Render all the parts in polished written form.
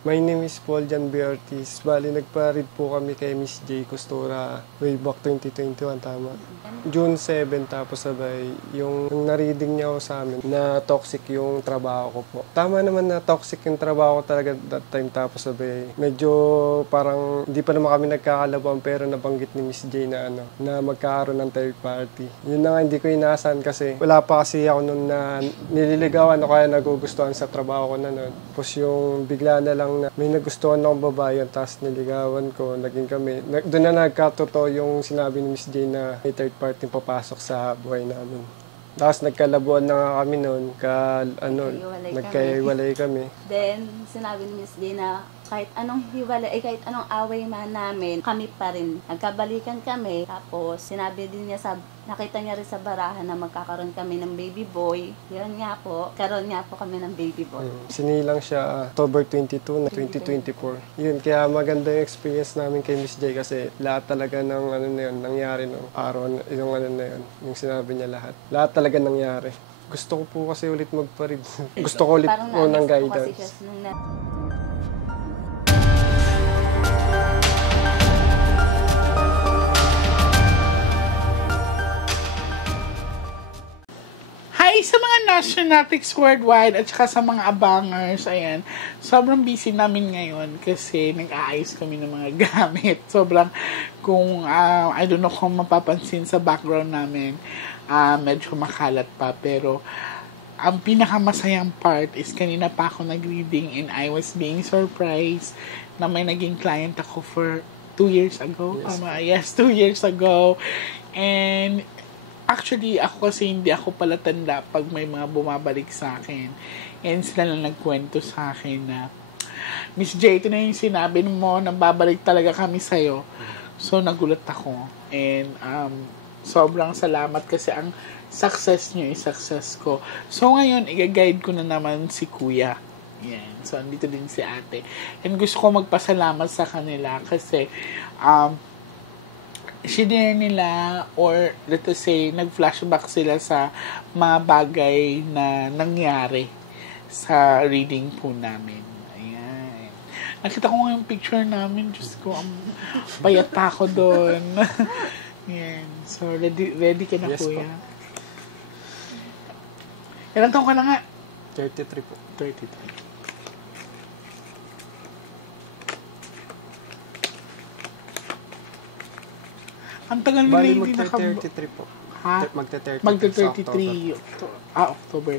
My name is Paul Jan B. Ortiz. Bali, nagpa-read po kami kay Miss J. Costura way back 2021, tama. June 7, tapos sabay, yung na-reading niya ako sa amin na toxic yung trabaho ko po. Tama naman na toxic yung trabaho ko talaga that time, tapos sabay, medyo parang hindi pa naman kami nagkakalaban pero nabanggit ni Miss J na na magkakaroon ng third party. Yun na nga, hindi ko inaasahan kasi wala pa kasi ako noon na nililigawan o kaya nagugustuhan sa trabaho ko na noon. Tapos yung bigla na lang na may nagustuhan akong babae, tapos niligawan ko, naging kami. Doon na nagkatotoo yung sinabi ni Miss J na may third party papasok sa buhay namin. Tapos nagkalabuan na nga kami noon, nagkahiwalay kami. Then, sinabi ni Miss J na kahit anong hiwalay, kahit anong away man namin, kami pa rin. Nagkabalikan kami. Tapos, sinabi din niya nakita niya rin sa barahan na magkakaroon kami ng baby boy. Yun nga po, karoon nga po kami ng baby boy. Sinilang siya October 22 na 2024. Yun, kaya maganda yung experience namin kay Miss J kasi lahat talaga ng nangyari nung araw, yung sinabi niya lahat. Lahat talaga nangyari. Gusto ko po kasi ulit magpa-read. Gusto ko ulit po ng guidance. Hi sa mga Nationatics worldwide at saka sa mga abangers. Ayan, sobrang busy namin ngayon kasi nag-aayos kami ng mga gamit. Sobrang, I don't know kung mapapansin sa background namin, medyo makalat pa. Pero, ang pinakamasayang part is kanina pa ako nag-reading and I was being surprised na may naging client ako for 2 years ago. Yes, 2 years ago. And, actually, ako kasi hindi ako pala tanda pag may mga bumabalik sa akin. And sila lang nagkwento sa akin na, Miss J, ito na yung sinabi mo na babalik talaga kami sa'yo. So, nagulat ako. And, sobrang salamat kasi ang success nyo is success ko. So, ngayon, i-guide ko na naman si Kuya. Yan. So, andito din si ate. And gusto ko magpasalamat sa kanila kasi, shinare nila or let us say, nag-flashback sila sa mga bagay na nangyari sa reading po namin. Ayan. Nakita ko nga yung picture namin. Diyos ko, payat pa ako doon. Ayan. So, ready ka na, yes, Kuya? Po. Ilang taong ka na nga? 33 po. 33. Ang tagal nila hindi magte-33 po. Ha? Magte-33. October.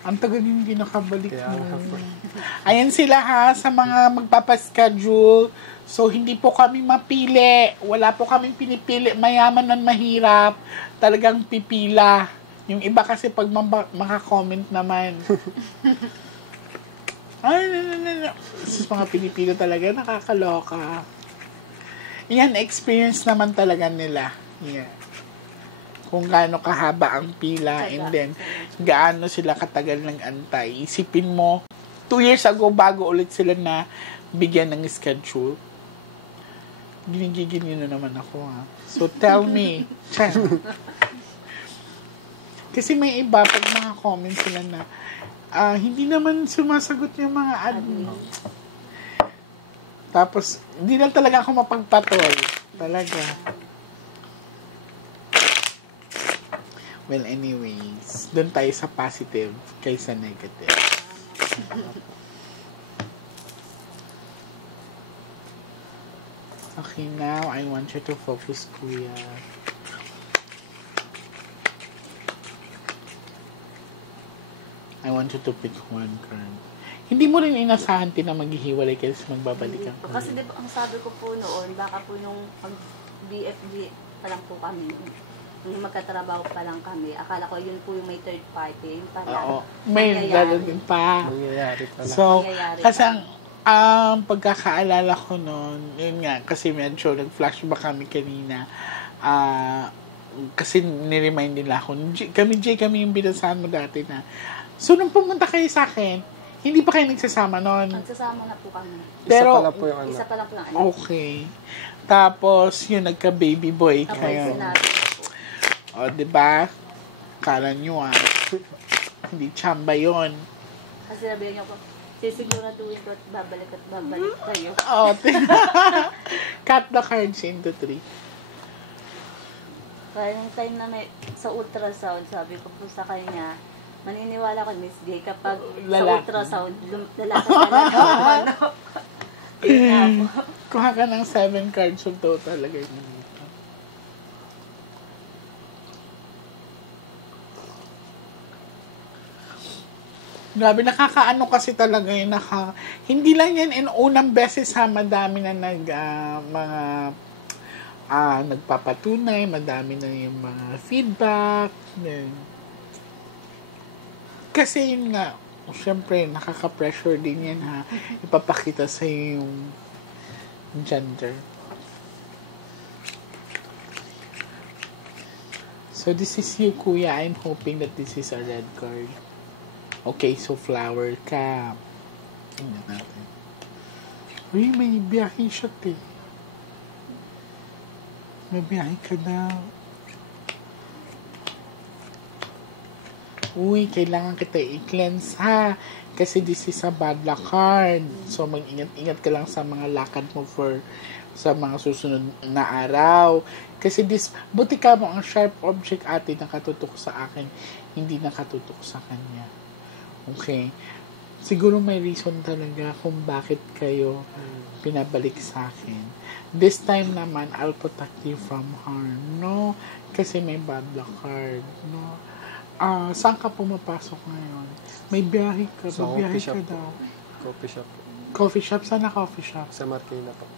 Ang tagal hindi nakabalik mo. Ayan sila ha, sa mga magpapaschedule. So, hindi po kami mapili. Wala po kami pinipili. Mayaman man mahirap. Talagang pipila. Yung iba kasi pag maka-comment naman. Mga pinipili talaga, nakakaloka. Yan, experience naman talaga nila. Yeah. Kung gaano kahaba ang pila and then gaano sila katagal ng antay. Isipin mo, 2 years ago bago ulit sila na bigyan ng schedule. Ginigigil nyo na naman ako, ha. So, tell me. Kasi may iba, pag mga comments sila na hindi naman sumasagot yung mga admin. Tapos, hindi lang talaga ako mapagpatol. Talaga. Well, anyways, doon tayo sa positive kaysa negative. Okay, now, I want you to focus, Kuya. I want you to pick one card. Hindi mo rin inasahan na maghihiwalay kayo sa magbabalikan. Kasi diba, ang sabi ko po noon, baka po nung BFG pa lang po kami, nung magkatrabaho pa lang kami, akala ko yun po yung may third party. Yung pala, oo, may gagawin pa. Mangyayari pala. So, kasi ang pagkakaalala ko noon, yun nga, kasi medyo nag-flashback kami kanina, kasi niremind nila ako, kami yung binasahan mo dati na, so nung pumunta kayo sa akin, hindi pa kayo nagsasama noon? Nagsasama na po kami. Pero, isa pa lang po yung anak. Isa pa lang po yung anak. Okay. Tapos, yun, nagka-baby boy kayo. O, diba? Kala nyo, hindi tsamba yun. Kasi sabihin nyo po, Sisiguraduhin ko at babalik kayo. Oh, cut the cards into 3. Kaya yung time na may sa ultrasound, sabi ko po sa kanya, maniniwala ko, Miss J, kapag sa Lalaki. ultrasound, lalaki talaga. Yun nga po. Kuha ka ng 7 cards of total. Lagay mo dito. Grabe, nakakaano kasi talaga yun. Hindi lang yan in unang beses ha, madami na mga nagpapatunay, madami na yung mga feedback. Then, kasi yun nga, syempre, nakaka-pressure din yan ha. Ipapakita sa yung gender. So, this is you, kuya. I'm hoping that this is a red card. Okay, so flower ka. Tingnan natin. Uy, may biyahe siya, te. May biyahe ka daw. Uy, kailangan kita i-cleanse, ha? Kasi this is a bad luck card. So, mag-ingat-ingat ka lang sa mga lakad mo sa mga susunod na araw. Kasi buti ka mo ang sharp object ate nakatutok sa akin, hindi nakatutok sa kanya. Okay. Siguro may reason talaga kung bakit kayo pinabalik sa akin. This time naman, I'll protect you from harm. No? Kasi may bad luck card. No? Saan ka pumapasok ngayon? May biyahe ka. Sa Biyahe coffee shop ka po. daw. Coffee shop. Coffee shop? Saan na coffee shop? Sa Marikina po.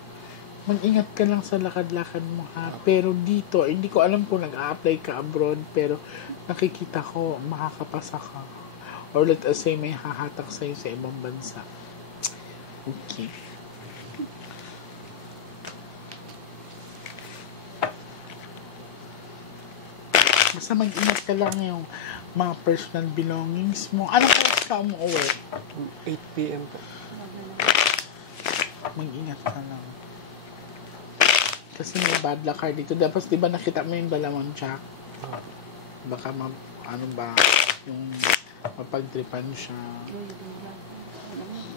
Mag-ingat ka lang sa lakad-lakad mo ha. Pero dito, hindi ko alam kung nag-a-apply ka abroad, pero nakikita ko makakapasa ka. Or let us say may hahatak sa'yo sa ibang bansa. Okay. Basta mag-ingat ka lang yung mga personal belongings mo. Anong oras ka umuwi? 8 p.m. po. Mag-ingat ka lang. Kasi may bad luck card dito. Tapos, di ba nakita mo yung dalawang jack? Baka yung mapagtripan siya.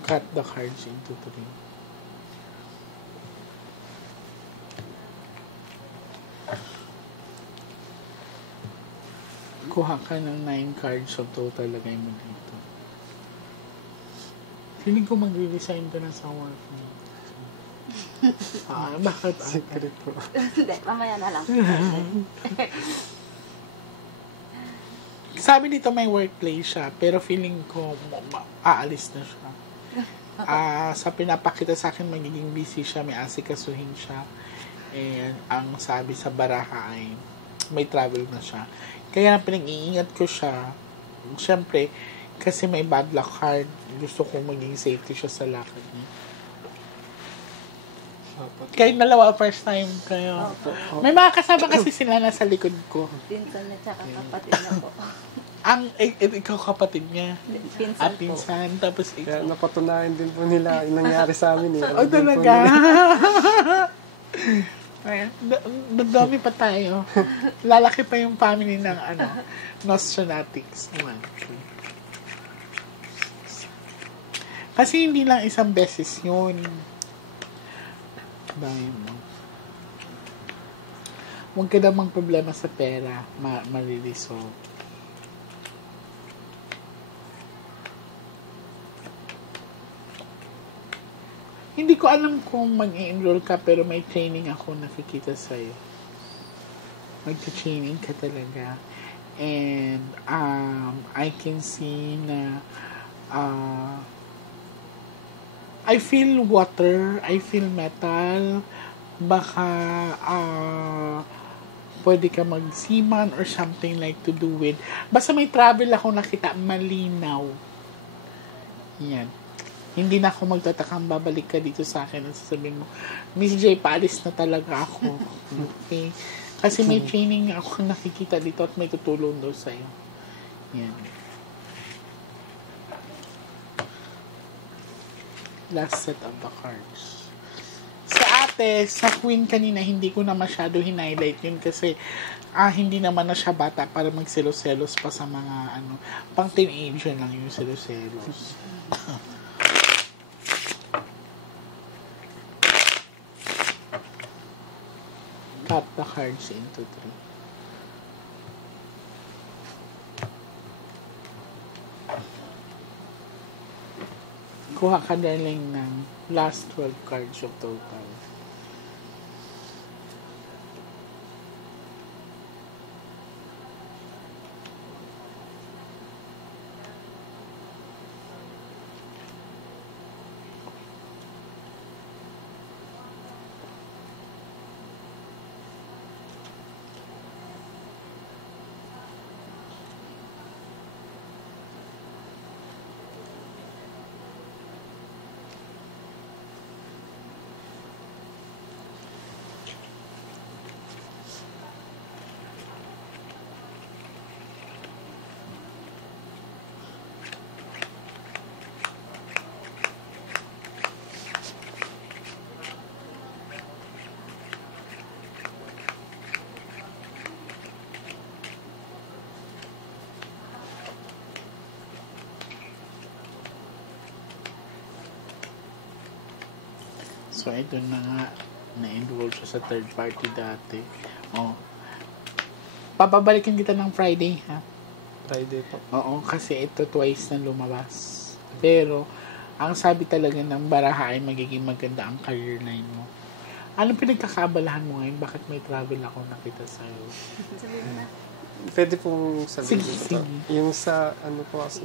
Cut the cards into 3. Kuha ka ng 9 cards of total. Lagay mo dito. Feeling ko magre-resign ka na sa work mo. Bakit? Secret po. Hindi, mamaya na lang. Sabi dito may workplace siya, pero feeling ko aalis na siya. Sa pinapakita sa akin, magiging busy siya, may asikasuhin siya. And ang sabi sa baraha ay may travel na siya. Kaya pinag-iingat ko siya. Siyempre, kasi may bad luck card, gusto kong maging safety siya sa lakad niya. Kahit dalawa, first time kayo. May mga kasama kasi sila nasa likod ko. Pinsan niya tsaka kapatid niya po. Ikaw kapatid niya. Pinsan po. Pinsan, tapos Kaya ikaw. napatunayan din po nila yung nangyari sa amin. Oh, talaga? Dadami pa tayo. Lalaki pa yung family ng Nostranatics. 1, 2. Kasi hindi lang isang beses yun. Dahil mo. Huwag ka namang problema sa pera. Mariresolve. Hindi ko alam kung mag-enroll ka, pero may training ako nakikita sa'yo. Mag-training ka talaga. And, I can see na, I feel water, I feel metal, baka, pwede ka mag-seaman or something like to do with. Basta may travel ako nakita, malinaw. Yan. Hindi na ako magtatakang babalik ka dito sa akin at sasabihin mo, Miss J, paalis na talaga ako. Okay? Kasi may training ako nakikita dito at may tutulong daw sa'yo. Yan. Last set of the cards. Sa ate, sa queen kanina, hindi ko na masyado hin-highlight yun kasi hindi naman na siya bata para magselos-selos pa sa mga pang teenager lang yung selos-selos. cards into 3. Kuha ka darling ng last 12 cards of total. So, ito na nga, na-enroll siya sa third party dati. Oh. Papabalikan kita ng Friday, ha? Friday po. Oo, kasi ito twice na lumabas. Pero, ang sabi talaga ng baraha ay magiging maganda ang career line mo. Anong pinagkakabalahan mo ngayon? Bakit may travel ako nakita sa'yo? Sabihin mo na. Pwede pong sabihin Sige, ko sige. to. Yung sa, ano po kasi,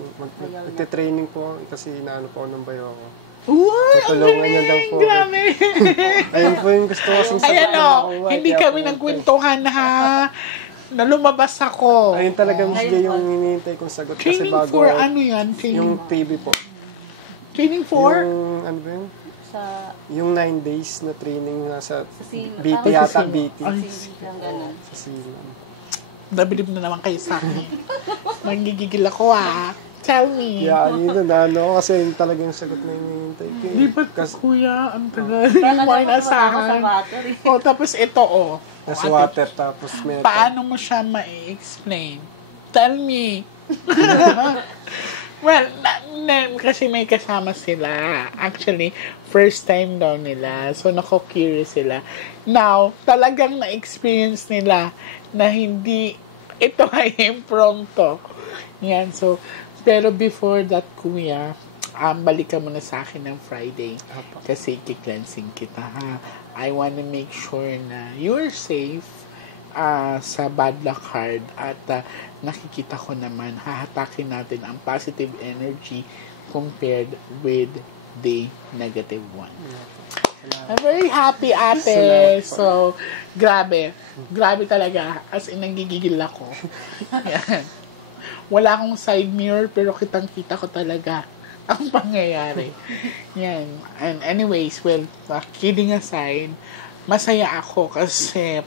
magte-training po kasi inaano po ako ng bayo ako. Wow! Tutulungan niya daw po. Grabe! Ayun po yung gusto ko kasing sabihin. Ayan o, hindi kami nagkwentuhan ha. Na lumabas ako. Ayun talaga Miss J yung hinihintay kong sagot kasi Training bago for ano yan? Training, yung TV po. training for? Yung, ano ba yun? Sa Yung 9 days na training nasa sino? BT Parang yata, sino? BT. Ay, yung ganun. Sa sino. Nabilib na naman kayo sa akin. Magigigil ako ha. Tell me. Yeah, yun na, ano, kasi yun talaga yung sagot na hinihintay ko. Di ba Kasi kuya, ang tagal. Yung mga inasahan. O, tapos ito o. nasa water, tapos metal. Paano mo siya ma-explain? Tell me. Well, kasi may kasama sila. Actually, first time daw nila. So, nako-curious sila. Now, talagang na-experience nila na hindi ito ay impromptu. Yan, so, pero before that, kuya, balikan mo na sa akin ng Friday. Kasi i-cleansing kita, ha? I wanna make sure na you're safe sa bad luck card at nakikita ko naman, hahatakin natin ang positive energy compared with the negative one. I'm very happy, ate. So, grabe. Grabe talaga. As in, nanggigigil ako. Yan. Wala akong side mirror, pero kitang-kita ko talaga ang pangyayari. Yan. And anyways, well, kidding aside, masaya ako kasi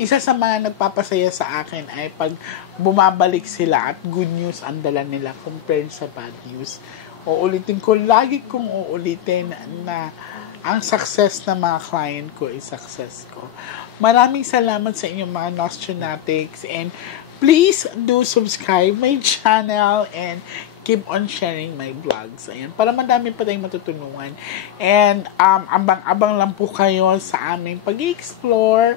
isa sa mga nagpapasaya sa akin ay pag bumabalik sila at good news ang dala nila compared sa bad news. Uulitin ko, lagi kong uulitin na ang success ng mga client ko is success ko. Maraming salamat sa inyong mga Nostronatics and please do subscribe my channel and keep on sharing my vlogs. Ayan, para madami pa tayong matutunuan. And abang-abang lang po kayo sa aming pag-explore.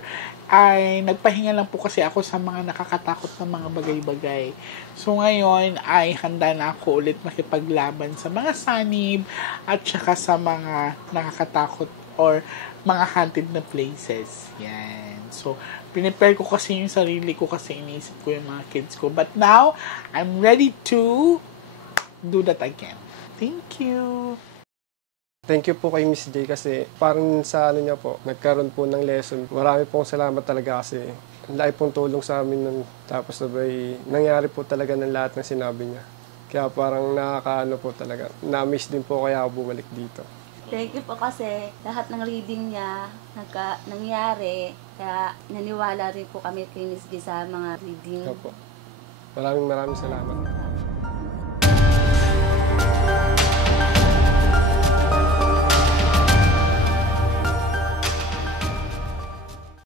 Ay nagpahinga lang po kasi ako sa mga nakakatakot na mga bagay-bagay. So ngayon ay handa na ako ulit makipaglaban sa mga sanib at saka sa mga nakakatakot or mga haunted na places. Yan. So, prepare ko kasi yung sarili ko kasi iniisip ko yung mga kids ko. But now, I'm ready to do that again. Thank you. Thank you po kay Miss J kasi parang sa ano niya po, nagkaroon po ng lesson. Marami pong salamat talaga kasi ang laki pong tulong sa amin nun. Tapos sabay, nangyari po talaga ng lahat ng sinabi niya. Kaya parang nakakaano po talaga. Na-miss din po kaya ako bumalik dito. Thank you po kasi lahat ng reading niya nangyari. Kaya naniwala rin po kami kay Miss B sa mga reading. Opo. Maraming salamat.